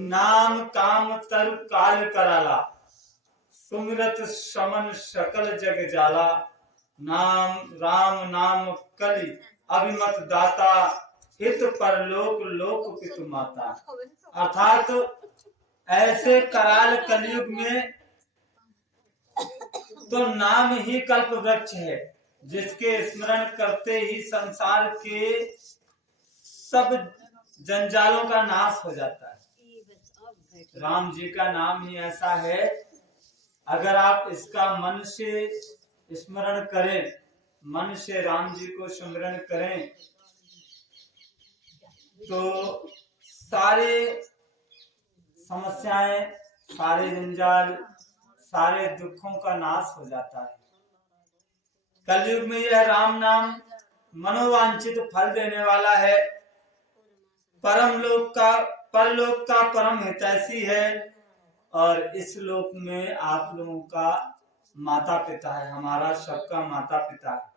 नाम काम तरु काल कराला, सुमिरत समन सकल जग जाला। नाम राम नाम कलि अभिमत दाता, हित परलोक लोक पितु माता। अर्थात ऐसे कराल कलयुग में तो नाम ही कल्प वृक्ष है, जिसके स्मरण करते ही संसार के सब जंजालों का नाश हो जाता है। राम जी का नाम ही ऐसा है, अगर आप इसका मन से स्मरण करें, मन से राम जी को स्मरण करें, तो सारे समस्याएं, सारे जंजाल, सारे दुखों का नाश हो जाता है। कलयुग में यह राम नाम मनोवांछित फल देने वाला है, परलोक का परम हितैषी है, और इस लोक में आप लोगों का माता पिता है, हमारा सबका माता पिता है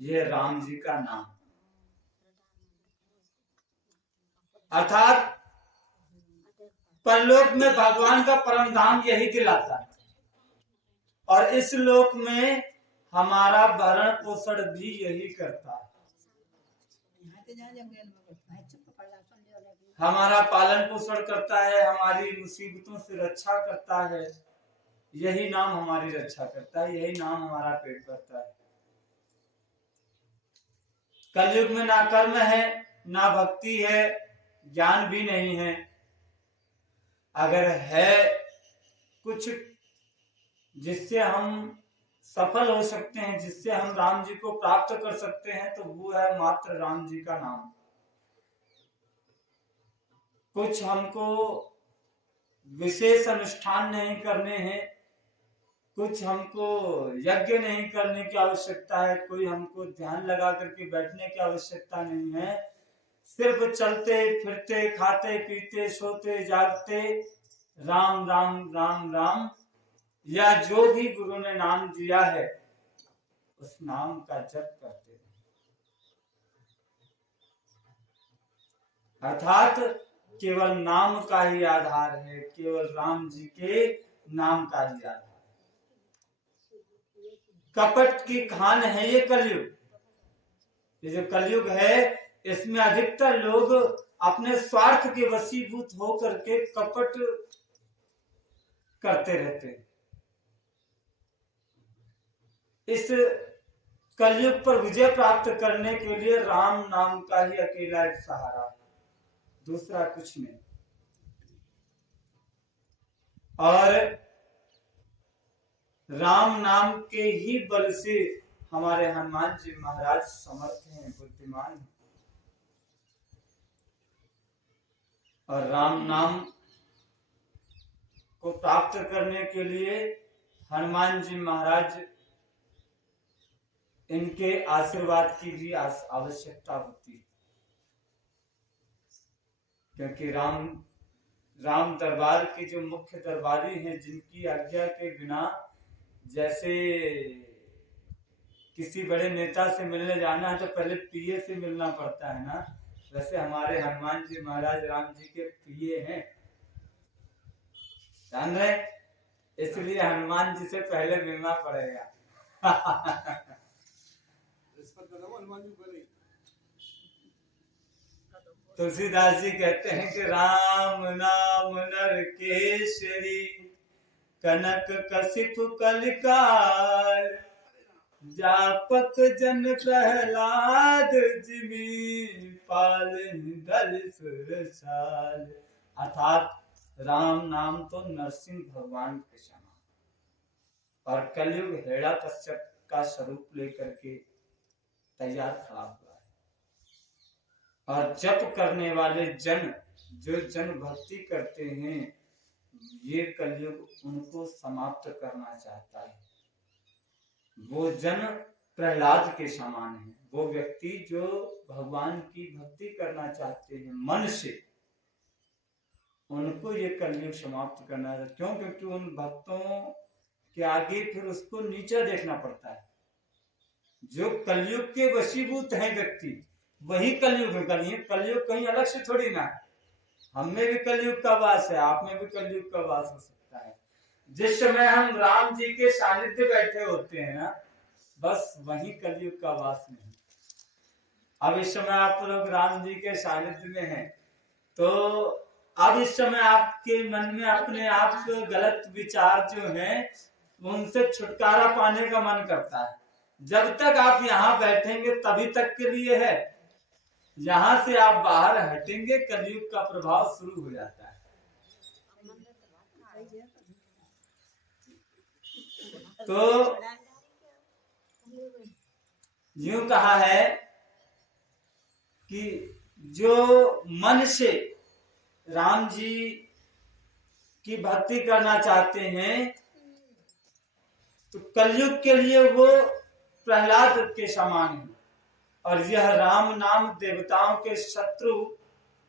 ये राम जी का नाम। अर्थात परलोक में भगवान का परम धाम यही दिलाता है, और इस लोक में हमारा भरण पोषण भी यही करता है, हमारा पालन पोषण करता है, हमारी मुसीबतों से रक्षा करता है। यही नाम हमारी रक्षा करता है, यही नाम हमारा पेट भरता है। कलयुग में ना कर्म है, ना भक्ति है, ज्ञान भी नहीं है। अगर है कुछ जिससे हम सफल हो सकते हैं, जिससे हम राम जी को प्राप्त कर सकते हैं, तो वो है मात्र राम जी का नाम। कुछ हमको विशेष अनुष्ठान नहीं करने हैं, कुछ हमको यज्ञ नहीं करने की आवश्यकता है, कोई हमको ध्यान लगा करके बैठने की आवश्यकता नहीं है। सिर्फ चलते फिरते, खाते पीते, सोते जागते राम राम राम राम, या जो भी गुरु ने नाम दिया है उस नाम का जप करते हैं। अर्थात केवल नाम का ही आधार है, केवल राम जी के नाम का ही आधार। कपट की खान है ये कलयुग। ये जो कलयुग है, इसमें अधिकतर लोग अपने स्वार्थ के वशीभूत होकर के कपट करते रहते हैं। इस कलयुग पर विजय प्राप्त करने के लिए राम नाम का ही अकेला एक सहारा है, दूसरा कुछ नहीं। और राम नाम के ही बल से हमारे हनुमान जी महाराज समर्थ हैं, बुद्धिमान हैं। और राम नाम को प्राप्त करने के लिए हनुमान जी महाराज, इनके आशीर्वाद की भी आवश्यकता होती है, क्योंकि राम दरबार के जो मुख्य दरबारी हैं, जिनकी आज्ञा के बिना, जैसे किसी बड़े नेता से मिलने जाना है तो पहले पीए से मिलना पड़ता है ना, वैसे हमारे हनुमान जी महाराज राम जी के पीए हैं, जान रहे, इसलिए हनुमान जी से पहले मिलना पड़ेगा। तुलसीदास जी कहते हैं कि राम नाम नर केसरी, कनक कसिप कलिकाल, जापक जन प्रहलाद जिमि, पालहि दल सुरसाल। अर्थात राम नाम तो नरसिंह भगवान के समान, और कलयुग हेड़ा कश्यप का स्वरूप लेकर के तैयार खड़ा हुआ है। और जप करने वाले जन, जो जन भक्ति करते हैं, ये कलयुग उनको समाप्त करना चाहता है। वो जन प्रहलाद के समान है, वो व्यक्ति जो भगवान की भक्ति करना चाहते हैं मन से, उनको ये कलयुग समाप्त करना है। क्यों? क्योंकि उन भक्तों के आगे फिर उसको नीचा देखना पड़ता है। जो कलयुग के वशीभूत हैं व्यक्ति, वही कलयुग है। कलयुग कहीं अलग से थोड़ी ना है, हम में भी कलयुग का वास है, आप में भी कलयुग का वास हो सकता है। जिस समय हम राम जी के सानिध्य बैठे होते हैं ना, बस वही कलयुग का वास नहीं। अब इस समय आप लोग राम जी के सानिध्य में हैं, तो अब इस समय आपके मन में अपने आप गलत विचार जो हैं उनसे छुटकारा पाने का मन करता है। जब तक आप यहाँ बैठेंगे तभी तक के लिए है, यहाँ से आप बाहर हटेंगे कलयुग का प्रभाव शुरू हो जाता है। तो यूं कहा है कि जो मन से राम जी की भक्ति करना चाहते हैं तो कलयुग के लिए वो प्रहलाद के समान है, और यह राम नाम देवताओं के शत्रु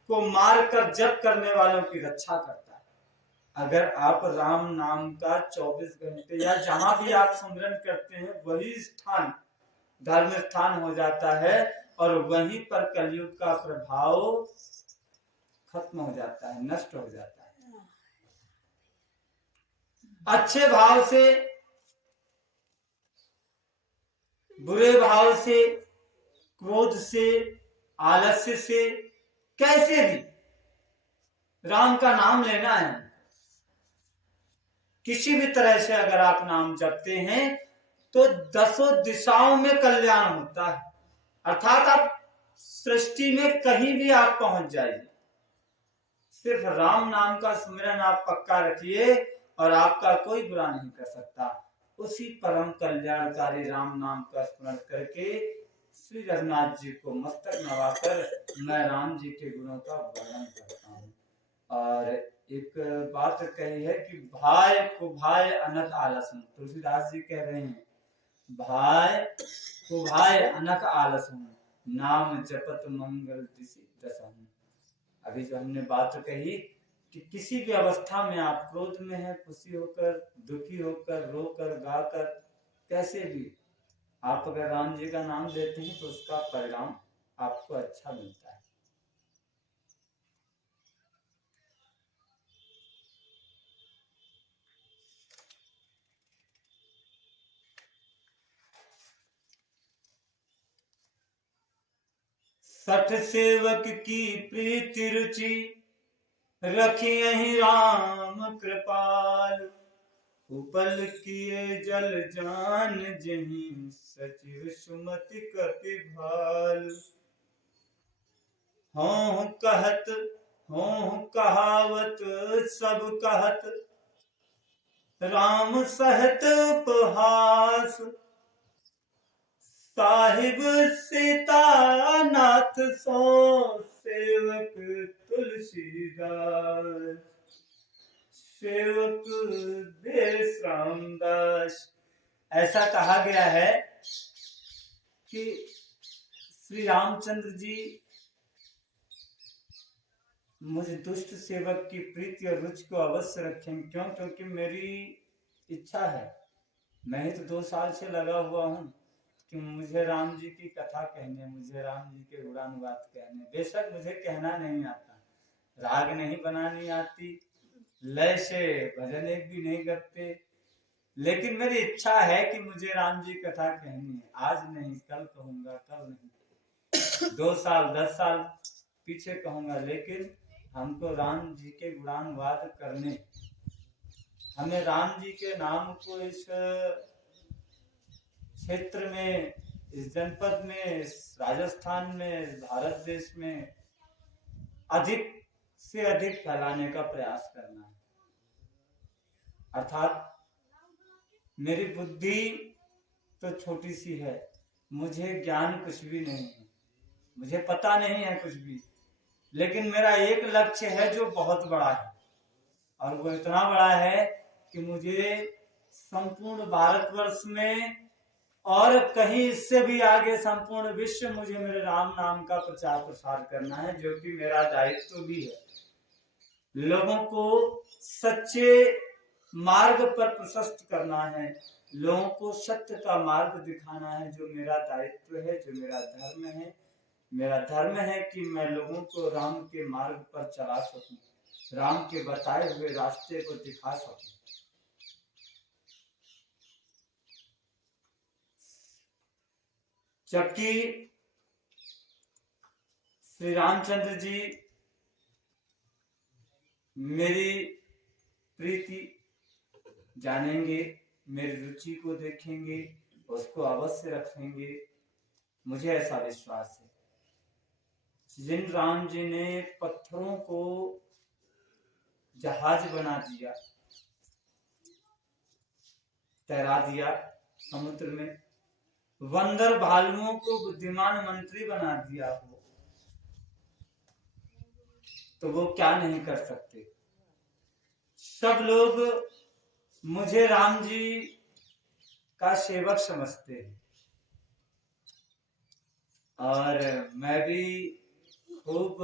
को मारकर जप करने वालों की रक्षा करता है। अगर आप राम नाम का 24 घंटे या जहां भी आप सुमिरन करते हैं वही स्थान धर्म स्थान हो जाता है, और वहीं पर कलयुग का प्रभाव खत्म हो जाता है, नष्ट हो जाता है। अच्छे भाव से, बुरे भाव से, क्रोध से, आलस्य से, कैसे भी राम का नाम लेना है। किसी भी तरह से अगर आप नाम जपते हैं तो 10 दिशाओं में कल्याण होता है, अर्थात आप सृष्टि में कहीं भी आप पहुंच जाइए, सिर्फ राम नाम का स्मरण आप पक्का रखिए और आपका कोई बुरा नहीं कर सकता। उसी परम कल्याणकारी राम नाम का स्मरण करके श्री रघुनाथ जी को मस्तक नवाकर मैं राम जी के गुणों का वर्णन करता हूँ। और एक बात कही है कि भाई को भाई अनक आलसम, तुलसीदास जी कह रहे हैं भाई को भाई अनक आलसम नाम जपत मंगल दिशि दसम। अभी जो हमने बात कही कि किसी भी अवस्था में आप क्रोध में हैं, खुशी होकर, दुखी होकर, रोकर, गाकर, कैसे भी आप अगर राम जी का नाम लेते हैं तो उसका परिणाम आपको अच्छा मिलता है। सठ सेवक की प्रीति रुचि रखियहि राम कृपाल, उपल किए जल जान जहीं सचिव सुमति कति भाल। हों कहत हों कहावत सब कहत राम सहत उपहास, साहिब सीता नाथ सो सेवक तुलसीदास, सेवक देश रामदास। ऐसा कहा गया है कि श्री रामचंद्र जी मुझ दुष्ट सेवक की प्रीति और रुचि को अवश्य रखें। क्यों? क्योंकि मेरी इच्छा है, मैं ही तो 2 साल से लगा हुआ हूँ कि मुझे राम जी की कथा कहने, मुझे राम जी के गुणानुवाद कहने। बेशक मुझे कहना नहीं आता, राग नहीं बनानी आती, लय से भजन एक भी नहीं करते, लेकिन मेरी इच्छा है कि मुझे राम जी कथा कहनी है। आज नहीं कल कहूंगा, कल नहीं 2 साल 10 साल पीछे कहूंगा, लेकिन हमको राम जी के गुणानुवाद करने, हमें राम जी के नाम को इस क्षेत्र में, इस जनपद में, इस राजस्थान में, भारत देश में अधिक से अधिक फैलाने का प्रयास करना है। अर्थात मेरी बुद्धि तो छोटी सी है, मुझे ज्ञान कुछ भी नहीं है, मुझे पता नहीं है कुछ भी, लेकिन मेरा एक लक्ष्य है जो बहुत बड़ा है, और वो इतना बड़ा है कि मुझे संपूर्ण भारतवर्ष में और कहीं इससे भी आगे संपूर्ण विश्व मुझे मेरे राम नाम का प्रचार प्रसार करना है, जो कि मेरा दायित्व भी है। लोगों को सच्चे मार्ग पर प्रशस्त करना है, लोगों को सत्य का मार्ग दिखाना है, जो मेरा दायित्व है, जो मेरा धर्म है, मेरा धर्म है कि मैं लोगों को राम के मार्ग पर चला सकूं, राम के बताए हुए रास्ते को दिखा सकूं। जबकि श्री रामचंद्र जी मेरी प्रीति जानेंगे, मेरी रुचि को देखेंगे, उसको अवश्य रखेंगे, मुझे ऐसा विश्वास है। जिन राम जी ने पत्थरों को जहाज बना दिया, तैरा दिया समुद्र में, बंदर भालुओं को बुद्धिमान मंत्री बना दिया हो, तो वो क्या नहीं कर सकते। सब लोग मुझे राम जी का सेवक समझते हैं और मैं भी खूब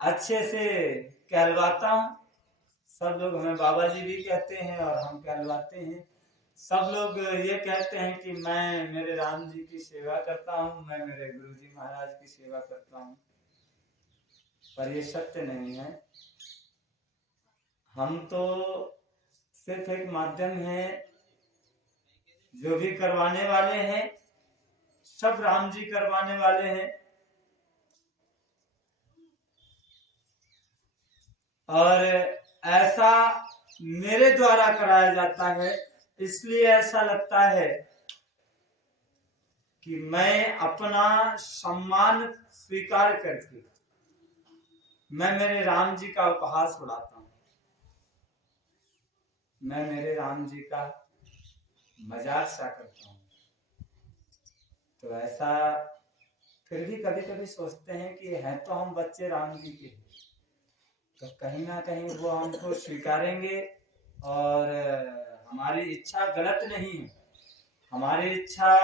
अच्छे से कहलवाता हूँ। सब लोग हमें बाबा जी भी कहते हैं और हम कहलवाते हैं। सब लोग ये कहते हैं कि मैं मेरे राम जी की सेवा करता हूँ, मैं मेरे गुरु जी महाराज की सेवा करता हूँ, पर ये सत्य नहीं है। हम तो सिर्फ एक माध्यम है, जो भी करवाने वाले हैं सब राम जी करवाने वाले हैं। और ऐसा मेरे द्वारा कराया जाता है, इसलिए ऐसा लगता है कि मैं अपना सम्मान स्वीकार करके मैं मेरे राम जी का उपहास उड़ाता हूँ, मैं मेरे राम जी का मजाक सा करता हूँ। तो ऐसा फिर भी कभी कभी सोचते हैं कि हैं तो हम बच्चे राम जी के, तो कहीं ना कहीं वो हमको स्वीकारेंगे। और हमारी इच्छा गलत नहीं है, हमारी इच्छा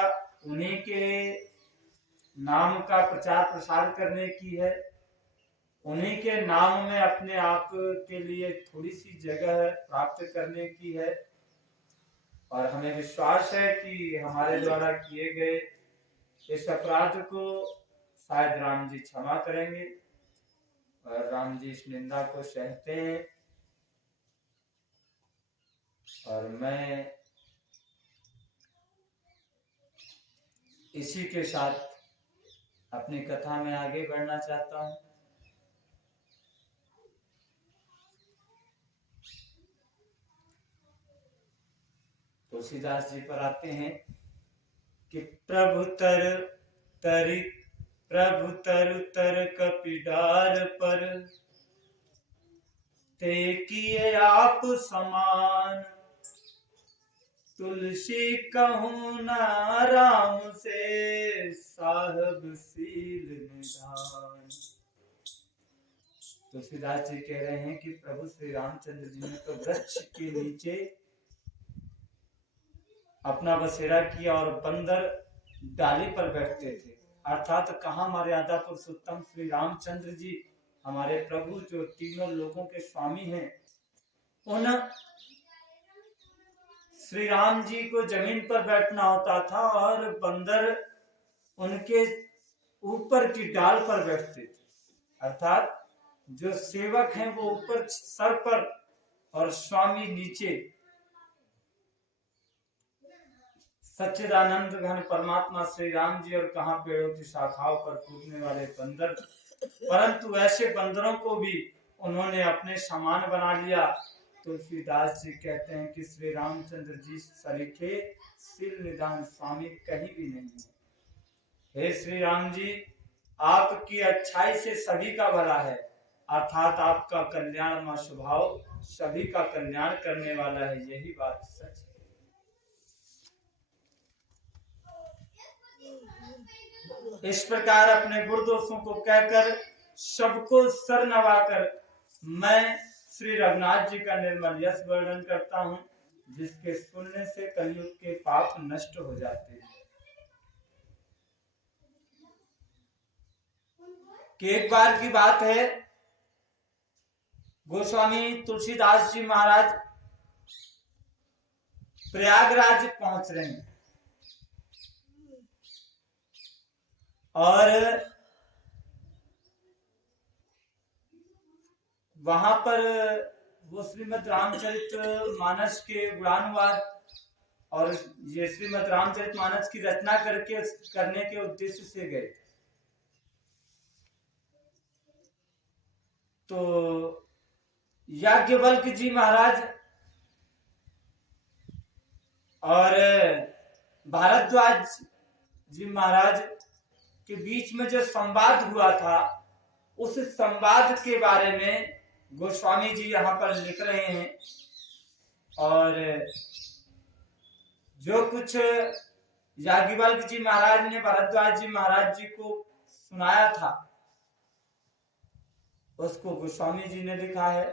उन्हीं के नाम का प्रचार प्रसार करने की है, उन्हीं के नाम में अपने आप के लिए थोड़ी सी जगह प्राप्त करने की है। और हमें विश्वास है कि हमारे द्वारा किए गए इस अपराध को शायद राम जी क्षमा करेंगे और राम जी इस निंदा को सहते हैं। और मैं इसी के साथ अपनी कथा में आगे बढ़ना चाहता हूँ। तुलसीदास जी पर आते हैं कि प्रभु तर कपिडार पर ते किए आप समान, तुलसी कहूँ ना राम से साहब सील निधान। तुलसीदास जी कह रहे हैं कि प्रभु श्री रामचंद्र जी ने तो वृक्ष के नीचे अपना बसेरा किया और बंदर डाली पर बैठते थे, अर्थात कहाँ मर्यादा पुरुषोत्तम श्री रामचंद्र जी हमारे प्रभु जो तीनों लोगों के स्वामी हैं, उन श्री राम जी को जमीन पर बैठना होता था और बंदर उनके ऊपर की डाल पर बैठते थे। अर्थात जो सेवक हैं वो ऊपर सर पर और स्वामी नीचे। सच्चिदानंद घन परमात्मा श्री राम जी और कहाँ पेड़ों की शाखाओं पर कूदने वाले बंदर, परंतु ऐसे बंदरों को भी उन्होंने अपने समान बना लिया। तुलसीदास जी कहते हैं कि श्री रामचंद्र जी सरीखे सील निधान स्वामी कहीं भी नहीं है। हे श्री राम जी, आपकी अच्छाई से सभी का भला है, अर्थात आपका कल्याण स्वभाव सभी का कल्याण करने वाला है, यही बात सच है। इस प्रकार अपने गुरुदोषों को कहकर सबको सर नवाकर मैं श्री रघुनाथ जी का निर्मल यश वर्णन करता हूँ, जिसके सुनने से कलयुग के पाप नष्ट हो जाते हैं। कि एक बार की बात है, गोस्वामी तुलसीदास जी महाराज प्रयागराज पहुंच रहे हैं और वहां पर वो श्रीमद् रामचरितमानस के गुणानुवाद और ये श्रीमद् रामचरितमानस की रचना करने के उद्देश्य से गए। तो याज्ञवल्क्य जी महाराज और भारद्वाज जी महाराज के बीच में जो संवाद हुआ था, उस संवाद के बारे में गोस्वामी जी यहाँ पर लिख रहे हैं। और जो कुछ याज्ञवल्क्य जी महाराज ने भारद्वाज जी महाराज जी को सुनाया था, उसको गोस्वामी जी ने लिखा है।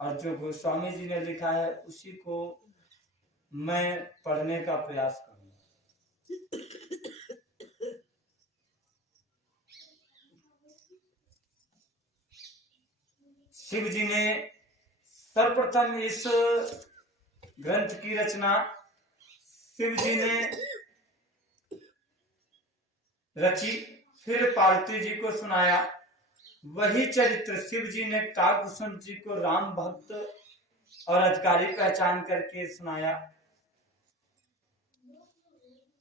और जो गोस्वामी जी ने लिखा है उसी को मैं पढ़ने का प्रयास करूंगा। शिव जी ने सर्वप्रथम इस ग्रंथ की रचना शिव जी ने रची, फिर पार्वती जी को सुनाया। वही चरित्र शिव जी ने काकभूषण जी को राम भक्त और अधिकारी पहचान करके सुनाया।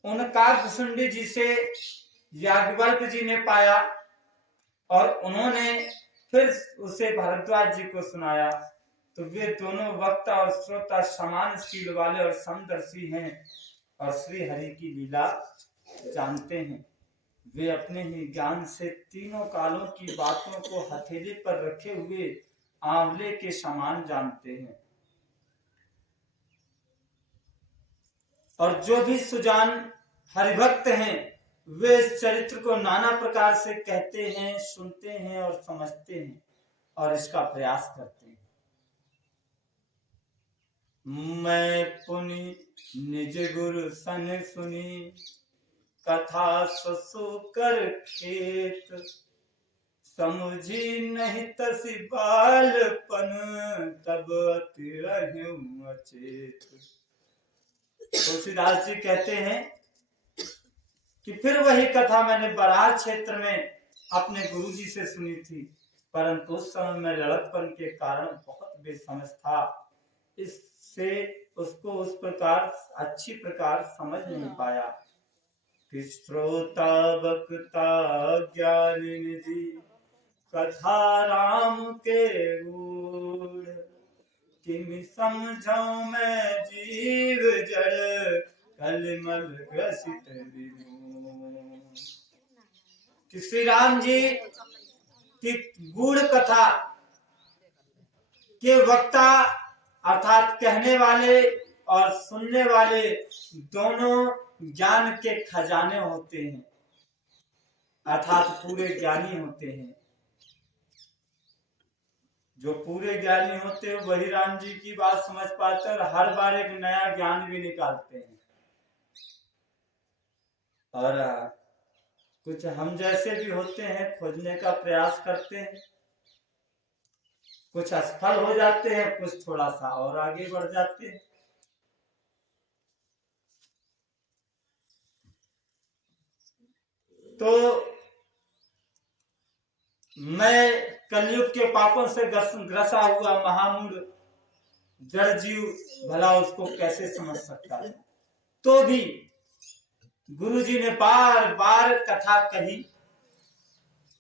उन काकभूषण जी से याज्ञवल्क्य जी ने पाया और उन्होंने फिर उसे भारद्वाज जी को सुनाया। तो वे दोनों वक्ता और श्रोता समान शील वाले और समदर्शी हैं और श्री हरि की लीला जानते हैं। वे अपने ही ज्ञान से तीनों कालों की बातों को हथेली पर रखे हुए आंवले के समान जानते हैं। और जो भी सुजान हरिभक्त हैं, वे इस चरित्र को नाना प्रकार से कहते हैं, सुनते हैं और समझते हैं और इसका प्रयास करते हैं। मैं पुनि निज गुरु सन सुनी, कथा ससु कर खेत, समझी नहीं तसी बालपन, तब अति रहूं अचेत। तुलसीदास जी कहते हैं कि फिर वही कथा मैंने बरार क्षेत्र में अपने गुरुजी से सुनी थी, परंतु उस समय में लड़कपन के कारण बहुत बेसमझ था, इससे उसको उस प्रकार अच्छी प्रकार समझ नहीं पाया। कि श्रोता वक्ता ज्ञानी निधि, कथा राम के गुण, किमि समझाऊं मैं जीव जड़, कलिमल ग्रसित विमूढ़। कि श्री राम जी की गूढ़ कथा के वक्ता अर्थात कहने वाले और सुनने वाले दोनों ज्ञान के खजाने होते हैं, अर्थात पूरे ज्ञानी होते हैं। जो पूरे ज्ञानी होते हैं वही राम जी की बात समझ पाते हैं और हर बार एक नया ज्ञान भी निकालते हैं। और कुछ हम जैसे भी होते हैं, खोजने का प्रयास करते हैं, कुछ असफल हो जाते हैं, कुछ थोड़ा सा और आगे बढ़ जाते हैं। तो मैं कलयुग के पापों से ग्रसा हुआ महामूढ़ जड़ जीव भला उसको कैसे समझ सकता है। तो भी गुरुजी ने बार बार कथा कही,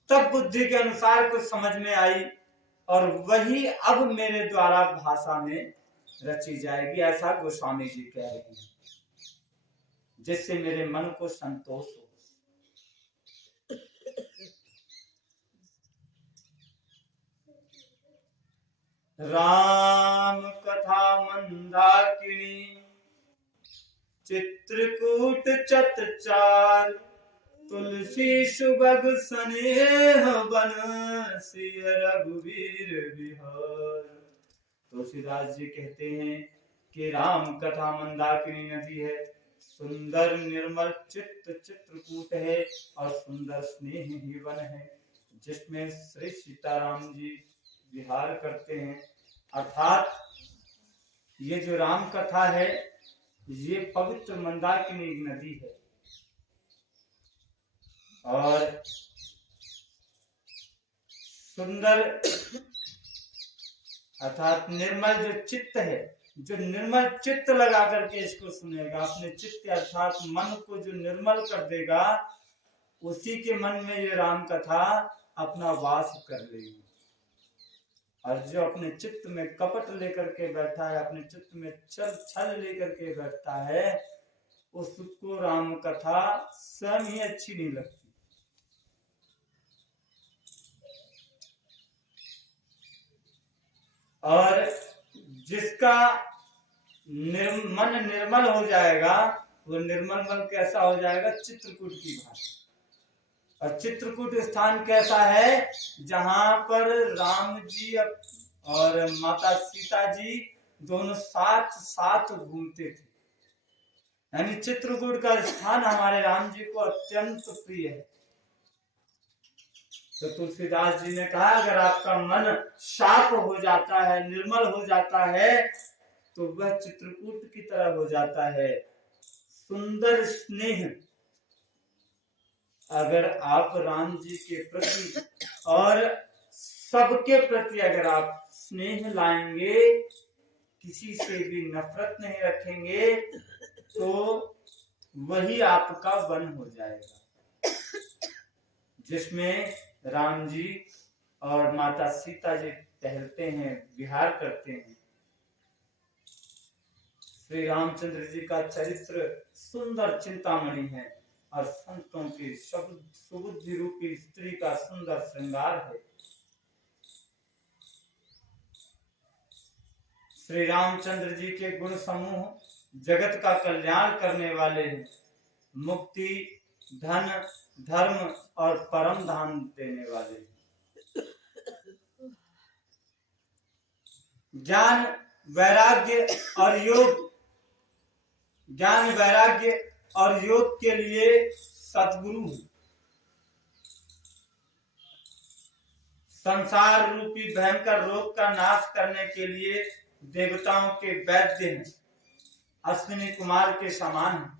तब बुद्धि के अनुसार कुछ समझ में आई और वही अब मेरे द्वारा भाषा में रची जाएगी, ऐसा गोस्वामी जी कह रहे हैं, जिससे मेरे मन को संतोष हो। राम कथा मंदाकिनी, चित्रकूट चतचार, तुलसी सुबग स्नेह बन, सिय रघुवीर विहार। तुलसीदास जी कहते हैं कि राम कथा मंदाकिनी नदी है, सुंदर निर्मल चित्त चित्रकूट है और सुंदर स्नेह ही वन है, जिसमें श्री सीताराम जी विहार करते हैं। अर्थात ये जो राम कथा है, ये पवित्र मंदाकिनी नदी है। और सुंदर अर्थात निर्मल जो चित्त है, जो निर्मल चित्त लगा करके इसको सुनेगा, अपने चित्त अर्थात मन को जो निर्मल कर देगा, उसी के मन में ये राम कथा अपना वास कर लेगी। और जो अपने चित्त में कपट लेकर के बैठा है, अपने चित्त में छल लेकर के बैठता है, उसको राम कथा स्वयं ही अच्छी नहीं लगती। और जिसका मन निर्मल हो जाएगा, वो निर्मल मन कैसा हो जाएगा? चित्रकूट की भाषा। और चित्रकूट स्थान कैसा है? जहां पर राम जी और माता सीता जी दोनों साथ साथ घूमते थे। यानी चित्रकूट का स्थान हमारे राम जी को अत्यंत प्रिय है। तो तुलसीदास जी ने कहा, अगर आपका मन शाप हो जाता है, निर्मल हो जाता है, तो वह चित्रकूट की तरह हो जाता है। सुंदर स्नेह अगर आप राम जी के प्रति और सबके प्रति अगर आप स्नेह लाएंगे, किसी से भी नफरत नहीं रखेंगे, तो वही आपका वन हो जाएगा, जिसमें राम जी और माता सीता जी टहलते हैं, विहार करते हैं। श्री रामचंद्र जी का चरित्र सुंदर चिंतामणि है और संतों की सुबुद्धि रूपी स्त्री का सुंदर श्रृंगार है। श्री रामचंद्र जी के गुण समूह जगत का कल्याण करने वाले हैं, मुक्ति, धन, धर्म और परम धाम देने वाले हैं। ज्ञान, वैराग्य और योग, ज्ञान, वैराग्य और योग के लिए सद्गुरु, संसार रूपी भयंकर रोग का नाश करने के लिए देवताओं के वैद्य हैं, अश्विनी कुमार के समान हैं।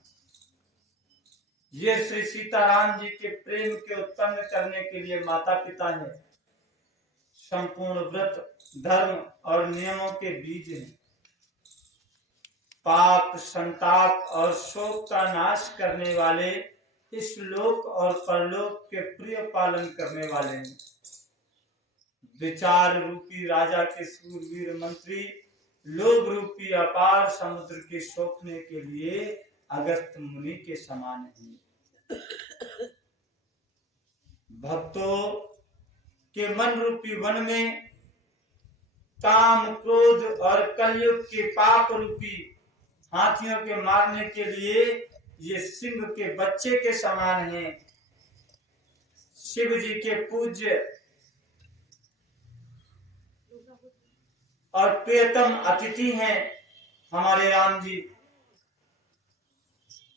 ये श्री सीताराम जी के प्रेम के उत्पन्न करने के लिए माता पिता हैं, संपूर्ण व्रत, धर्म और नियमों के बीज हैं, पाप, संताप और शोक का नाश करने वाले, इस लोक और परलोक के प्रिय पालन करने वाले हैं। विचार रूपी राजा के सूरवीर मंत्री लोभ रूपी अपार समुद्र के सोखने के लिए अगस्त मुनि के समान हैं। भक्तों के मन रूपी वन में काम, क्रोध और कलयुग के पाप रूपी हाथियों के मारने के लिए ये सिंह के बच्चे के समान हैं। शिव जी के पूज्य और प्रियतम अतिथि हैं हमारे राम जी।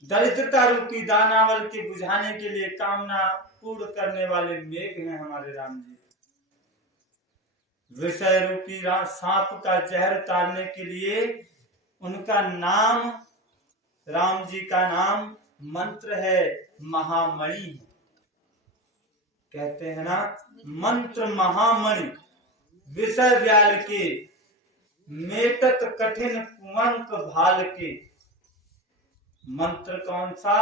दरिद्रता रूपी दानावल के बुझाने के लिए कामना पूर्ण करने वाले मेघ हैं हमारे राम जी। विषय रूपी सांप का जहर उतारने के लिए उनका नाम, राम जी का नाम मंत्र है, महामणि। कहते हैं ना, मंत्र महामणि, विषय व्याल के, मेटत कठिन कुंवंक भाल के। मंत्र कौन सा?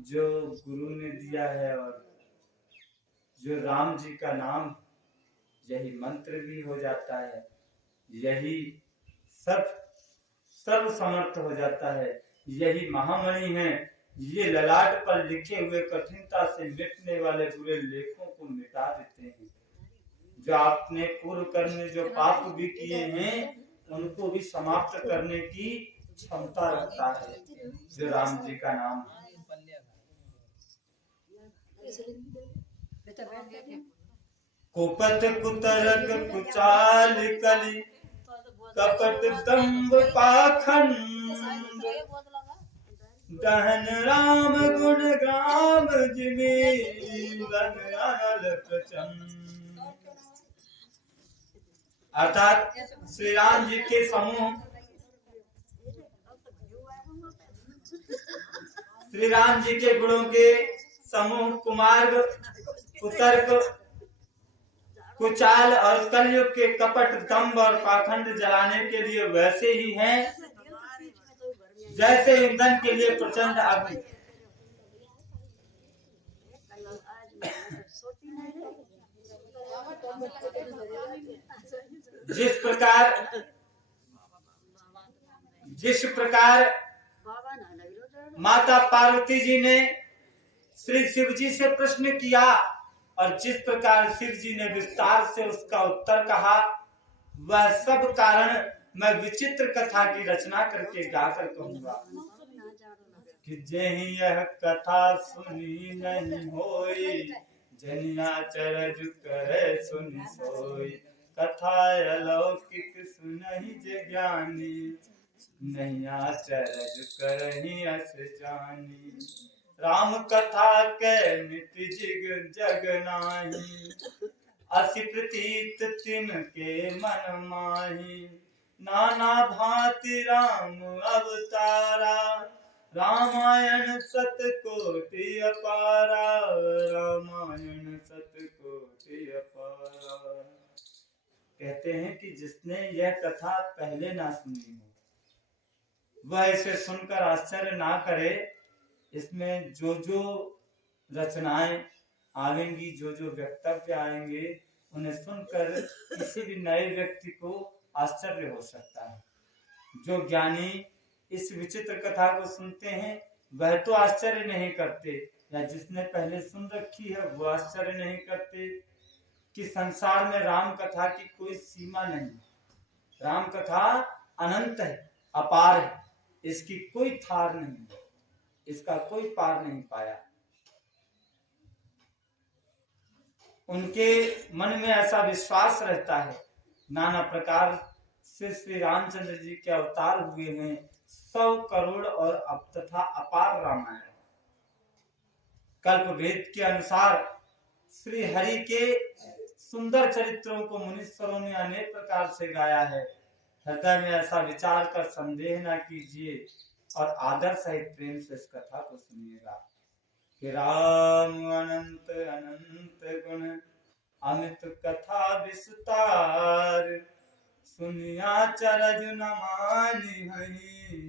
जो गुरु ने दिया है, और जो राम जी का नाम, यही मंत्र भी हो जाता है, यही सर्व समर्थ हो जाता है, यही महामणि है। ये ललाट पर लिखे हुए कठिनता से मिटने वाले बुरे लेखों को मिटा देते हैं। जो आपने पूर्व कर्म जो पाप भी किए हैं, उनको भी समाप्त करने की क्षमता रखता है, जो राम जी का नाम है। कुपथ कुतरक कुचाल कली, कपट दंभ पाखंड, दहन राम गुण ग्राम जिमी, प्रचंड। अर्थात श्री राम जी के समूह, श्री राम जी के गुणों के समूह कुमार्ग कुतर्क कुचाल और कलयुग के कपट दंभ और पाखंड जलाने के लिए वैसे ही हैं जैसे ईंधन के लिए प्रचंड अग्नि। जिस प्रकार माता पार्वती जी ने श्री शिव जी से प्रश्न किया और जिस प्रकार शिव जी ने विस्तार से उसका उत्तर कहा, वह सब कारण मैं विचित्र कथा की रचना करके गाकर कहूंगा कि जेहि यह कथा सुनी नहीं होई, जनिया चरज करे सुनि सोई। कथा अलौकिक सुनहि जे ज्ञानी, नैया चरज करहि अस जानी। राम कथा के मिति जिग जग नाही, असि प्रतीत तिनके मन माही। नाना भांति राम अवतारा, रामायण सतकोटि अपारा, रामायण सतकोटि अपारा। कहते हैं कि जिसने यह कथा पहले ना सुनी हो, वह इसे सुनकर आश्चर्य ना करे। इसमें जो जो रचनाएं आएंगी, जो जो वक्तव्य आएंगे, उन्हें सुनकर किसी भी नए व्यक्ति को आश्चर्य हो सकता है। जो ज्ञानी इस विचित्र कथा को सुनते हैं वह तो आश्चर्य नहीं करते, या जिसने पहले सुन रखी है वो आश्चर्य नहीं करते कि संसार में राम कथा की कोई सीमा नहीं। राम कथा अनंत है, अपार है, इसकी कोई थार नहीं है, इसका कोई पार नहीं पाया। उनके मन में ऐसा विश्वास रहता है। नाना प्रकार से श्री रामचंद्र जी के अवतार हुए हैं, 100 करोड़ और अब तथा अपार रामायण। कल्प वेद के अनुसार श्री हरि के सुंदर चरित्रों को मुनीश्वरों ने अनेक प्रकार से गाया है। हृदय में ऐसा विचार कर संदेह न कीजिए और आदर सहित प्रेम से इस कथा को सुनिएगा कि राम अनंत अनंत गुण अमित कथा विस्तार, सुनिया चरज न मानी हई,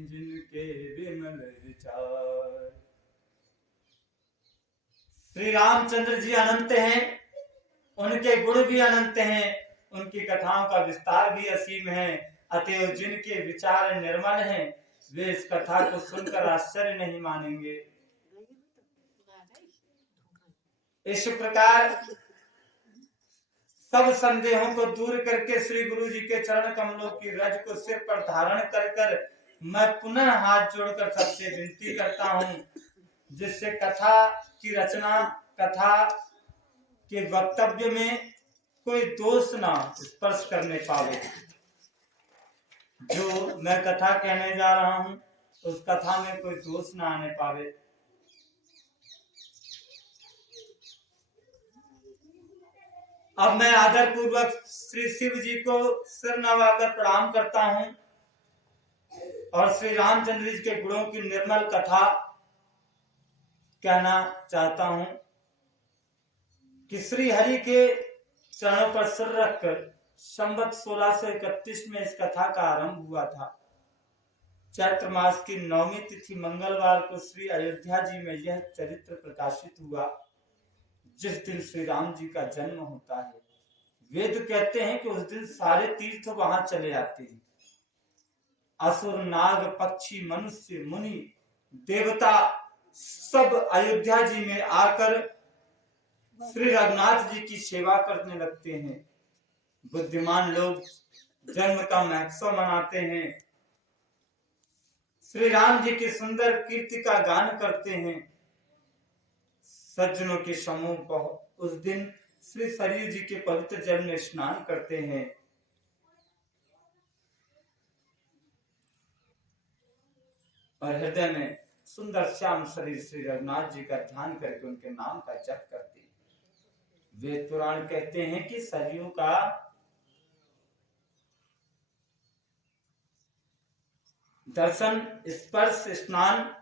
जिनके विमल विचार। श्री रामचंद्र जी अनंत हैं, उनके गुण भी अनंत हैं, उनकी कथाओं का विस्तार भी असीम है। अतएव जिनके विचार निर्मल हैं वे इस कथा को सुनकर आश्चर्य नहीं मानेंगे। इस प्रकार सब संदेहों को दूर करके श्री गुरु जी के चरण कमलों की रज को सिर पर धारण कर कर मैं पुनः हाथ जोड़कर सबसे विनती करता हूँ, जिससे कथा की रचना, कथा के वक्तव्य में कोई दोष ना स्पर्श करने पावे। जो मैं कथा कहने जा रहा हूँ उस कथा में कोई दोष ना आने पावे। अब मैं आदर पूर्वक श्री शिव जी को सिर नवाकर प्रणाम करता हूँ और श्री रामचंद्र जी के गुणों की निर्मल कथा कहना चाहता हूँ कि श्री हरि के चरणों पर सिर रखकर संवत 1631 में इस कथा का आरंभ हुआ था। चैत्र मास की 9वीं तिथि मंगलवार को श्री अयोध्या जी में यह चरित्र प्रकाशित हुआ, जिस दिन श्री राम जी का जन्म होता है। वेद कहते हैं कि उस दिन सारे तीर्थ वहां चले आते हैं। असुर, नाग, पक्षी, मनुष्य, मुनि, देवता सब अयोध्या जी में आकर श्री रघुनाथ जी की सेवा करने लगते हैं। बुद्धिमान लोग जन्म का महोत्सव मनाते हैं, श्री राम जी की सुंदर कीर्ति का गान करते हैं। सज्जनों के समूह उस दिन श्री सरयू जी के पवित्र जल में स्नान करते हैं। और हृदय में सुंदर श्याम शरीर श्री रघुनाथ जी का ध्यान करके उनके नाम का जप करते हैं। वेद पुराण कहते हैं कि सरयू का दर्शन, स्पर्श, स्नान,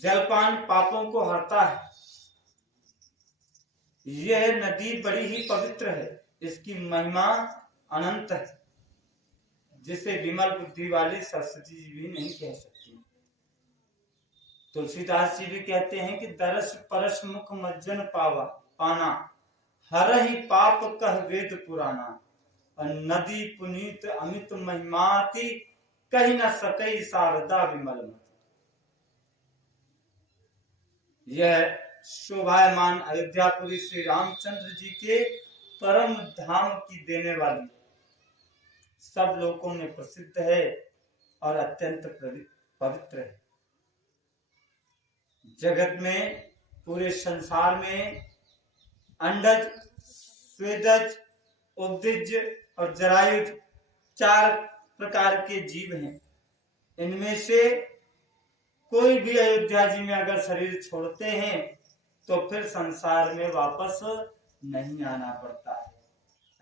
जलपान पापों को हरता है। यह नदी बड़ी ही पवित्र है, इसकी महिमा अनंत है, जिसे विमल बुद्धि वाली सरस्वती जी भी नहीं कह सकती। तुलसीदास जी भी कहते हैं कि दरस परस मुख मज्जन पाना, हर ही पाप कह वेद पुराना, और नदी पुनीत अमित महिमाति, कही न सकई शारदा विमल मति। यह शोभायमान अयोध्यापुरी श्री रामचंद्र जी के परम धाम की देने वाली, सब लोगों में प्रसिद्ध है और अत्यंत पवित्र है। जगत में, पूरे संसार में अंडज, स्वेदज, उपदिज और जरायुज 4 प्रकार के जीव हैं। इनमें से कोई भी अयोध्या जी में अगर शरीर छोड़ते हैं तो फिर संसार में वापस नहीं आना पड़ता है।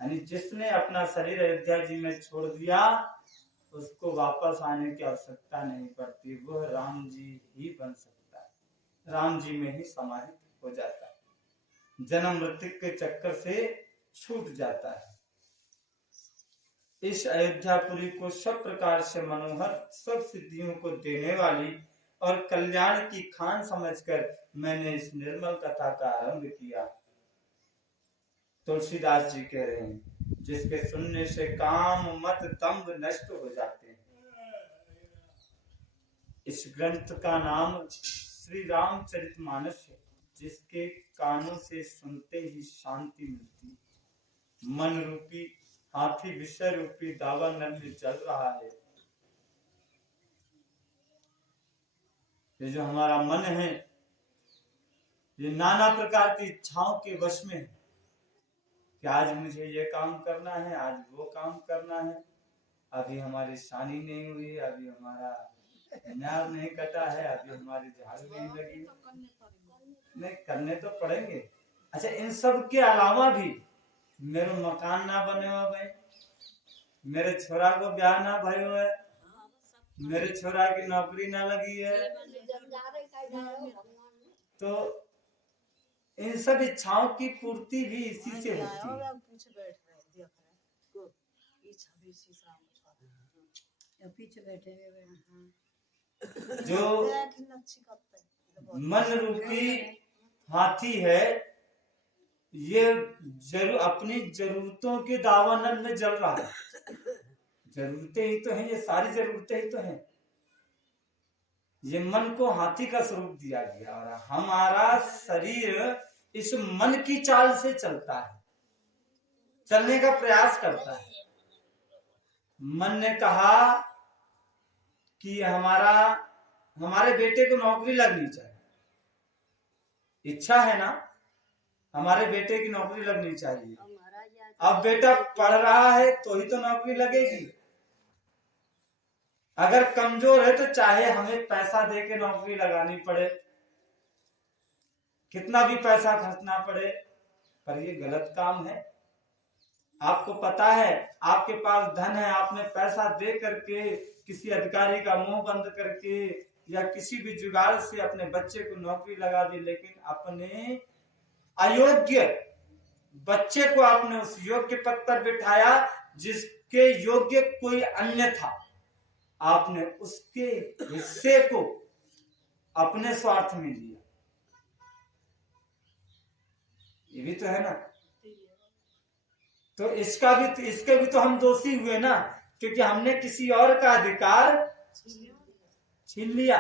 यानी जिसने अपना शरीर अयोध्या जी में छोड़ दिया उसको वापस आने की आवश्यकता नहीं पड़ती, वह राम जी ही बन सकता है, राम जी में ही समाहित हो जाता है, जन्म मृत्यु के चक्कर से छूट जाता है। इस अयोध्यापुरी को सब प्रकार से मनोहर, सब सिद्धियों को देने वाली और कल्याण की खान समझकर मैंने इस निर्मल कथा का आरंभ किया। तुलसीदास जी कह रहे हैं, जिसके सुनने से काम मत दंभ नष्ट हो जाते हैं। इस ग्रंथ का नाम श्री रामचरितमानस है, जिसके कानों से सुनते ही शांति मिलती। मन रूपी हाथी विषय रूपी दावानल में चल रहा है। ये जो हमारा मन है, ये नाना प्रकार की इच्छाओं के वश में, कि आज मुझे ये काम करना है, आज वो काम करना है, अभी हमारी शादी नहीं हुई, अभी हमारा न्यार नहीं कटा है, अभी हमारी झाड़ू नहीं लगी, नहीं करने तो पड़ेंगे। अच्छा, इन सब के अलावा भी मेरे मकान ना बने हुआ भाई, मेरे छोरा को ब्याह ना भाई हुआ है, मेरे छोरा की नौकरी ना लगी है, तो इन सब इच्छाओं की पूर्ति भी इसी से होती है। जो मन रूपी हाथी है, ये अपनी जरूरतों के दावानल में जल रहा है। जरूरतें ही तो हैं, ये सारी जरूरतें ही तो हैं। ये मन को हाथी का स्वरूप दिया गया और हमारा शरीर इस मन की चाल से चलता है, चलने का प्रयास करता है। मन ने कहा कि हमारे बेटे को नौकरी लगनी चाहिए, इच्छा है ना, हमारे बेटे की नौकरी लगनी चाहिए। अब बेटा पढ़ रहा है तो ही तो नौकरी लगेगी। अगर कमजोर है तो चाहे हमें पैसा देके नौकरी लगानी पड़े, कितना भी पैसा खर्चना पड़े, पर ये गलत काम है। आपको पता है, आपके पास धन है, आपने पैसा दे करके किसी अधिकारी का मुंह बंद करके या किसी भी जुगाड़ से अपने बच्चे को नौकरी लगा दी, लेकिन अपने अयोग्य बच्चे को आपने उस योग्य पद पर बिठाया जिसके योग्य कोई अन्य था। आपने उसके हिस्से को अपने स्वार्थ में लिया। ये भी तो है ना। तो इसके भी तो हम दोषी हुए ना, क्योंकि हमने किसी और का अधिकार छीन लिया,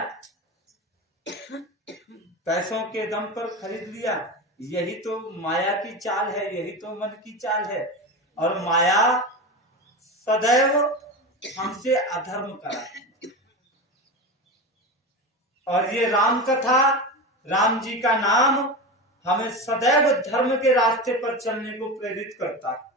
पैसों के दम पर खरीद लिया। यही तो माया की चाल है, यही तो मन की चाल है। और माया सदैव हमसे अधर्म कराती। और ये राम कथा, राम जी का नाम हमें सदैव धर्म के रास्ते पर चलने को प्रेरित करता है।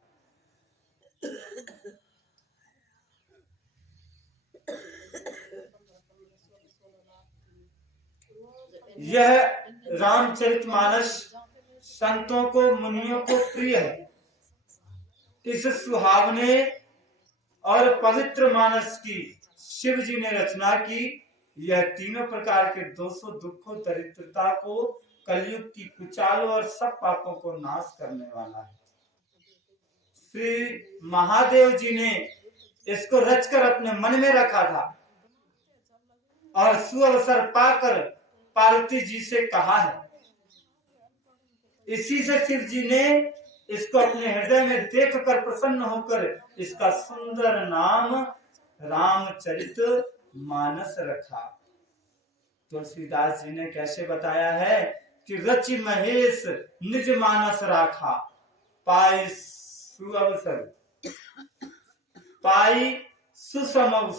यह रामचरितमानस संतों को, मुनियों को प्रिय है। इस सुहावने और पवित्र मानस की शिव जी ने रचना की। यह तीनों प्रकार के दोषों, दुखों, दरिद्रता को कलयुग की कुचालों और सब पापों को नाश करने वाला है। श्री महादेव जी ने इसको रचकर अपने मन में रखा था और सुअवसर पाकर पार्वती जी से कहा है। इसी से शिव जी ने इसको अपने हृदय में देखकर प्रसन्न होकर इसका सुंदर नाम रामचरित मानस रखा। तुलसीदास जी ने कैसे बताया है कि रचि महेश निज मानस राखा, पाई सुअवसर पाई सुसमव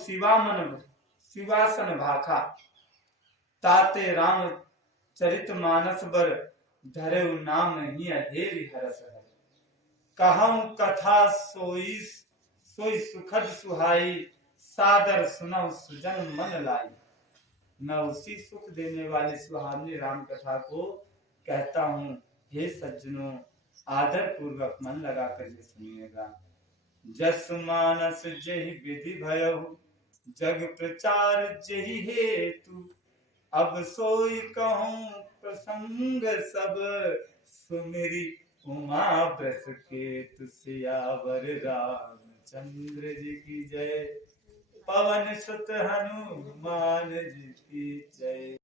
शिवासन भाखा, ताते राम चरित मानस बर धरे नाम ही अधेरी हरस है। कहूं कथा सोई सोई सुखद सुहाई, सादर सुनौ सुजन मन लाई। मैं उसी सुख देने वाली सुहावनी राम कथा को कहता हूँ। हे सज्जनों, आदर पूर्वक मन लगाकर ये सुनिएगा। जस मानस जेहि विधि भयहु, जग प्रचार जेहि हेतु। अब सोई कहूँ प्रसंग सब, सुमिरी उमा ब्रस केतु। सियावर रामचंद्र जी की जय, पवन सुत हनुमान जी की जय।